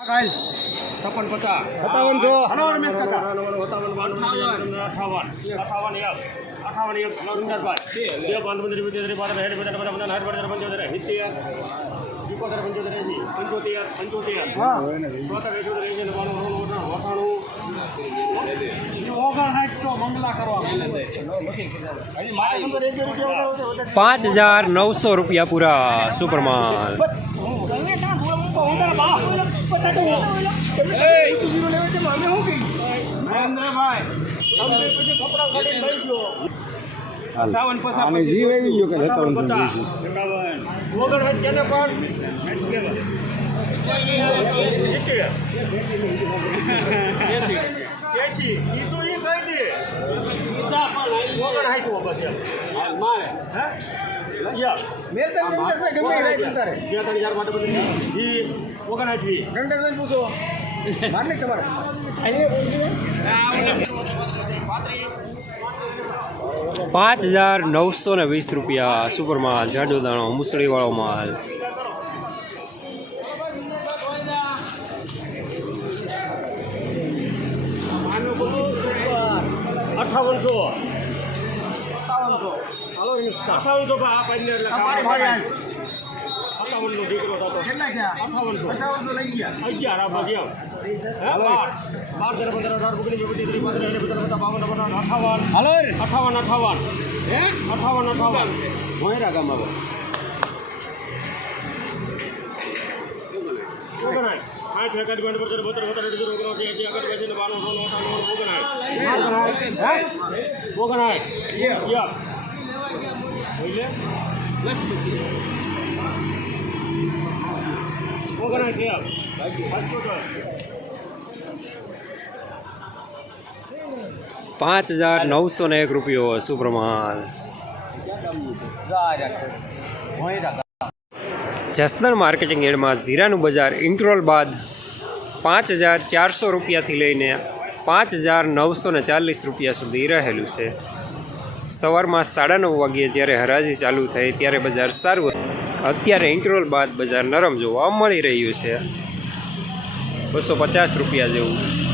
કાલ છપ્પન પચાસ સત્તાવન છો હલો રમેશ કાકા અઠાવન અઠાવન અઠાવન એક અઠાવન એક સુંદરભાઈ બે પાંચ પંદર પંચોતેર બાર હેડ બધા બધા બધા હાથ બધા પંચોતેર સિત્તેર એકોતેર પંચોતેર એસી પંચોતેર પંચોતેર હા ચોતેર એકોતેર એસી નવ્વાણું નવ્વાણું અઠાણું ઓગણસાઠસો મંગલા કરવા હજી મારે નંબર એક બે રૂપિયા કાઢીને લઈ ગયો અઠાવન જીવ એવી ગયો મારે હે મેલ તો નહીં ગમે એ રાઈટ બે ત્રણ હજાર માટે બધું ઈ ઓગણસાઠ વી ગંગાધરભાઈને પૂછો. માર નહીં તમારે. પાંચ હજાર નવસો ને વીસ રૂપિયા સુપરમાલ જાડો દાણો મુસળીવાળો માલ. અઠાવનસો. અઠાવનસો એટલે તમારી ભાડે આજ. અઠાવનનો દીકરો થતો કેટલા થયા? અઠાવનસો. અઠાવનસો લઈ ગયા. અગિયાર આ હે બાર. તેર પંદર અઢાર ઓગણીસ પચીસ ત્રીસ પાંત્રીસ ચાલીસ પચાસ પચાસ બાવન અઠાવન. અઠાવન અઠાવન. હે? અઠાવન અઠાવન. મોયરા ગામમાં ઓગણાય પાંચ એકાદ પાંચ પચાસ બોતેર બોતેર અઢાર ઓગણસી એસી આગળ બેસીને બાણું સોળ અઠાણું ઓગણાય હે ઓગણાય યા બોલે ઓગણાય થયા પાંચ હજાર નવસો ને એક રૂપિયો સુપરમાલ જસનર માર્કેટિંગ એડમાં ઝીરાનું બજાર ઇન્ટ્રોલ બાદ પાંચ હજાર ચારસો રૂપિયાથી લઈને પાંચ હજાર નવસો ને ચાલીસ રૂપિયા સુધી રહેલું છે. સવારમાં સાડા નવ વાગ્યે જ્યારે હરાજી ચાલુ થઈ ત્યારે બજાર સારું અત્યારે ઇન્ટરવલ બાદ બજાર નરમ જોવા મળી રહ્યું છે. બસો પચાસ રૂપિયા જેવું.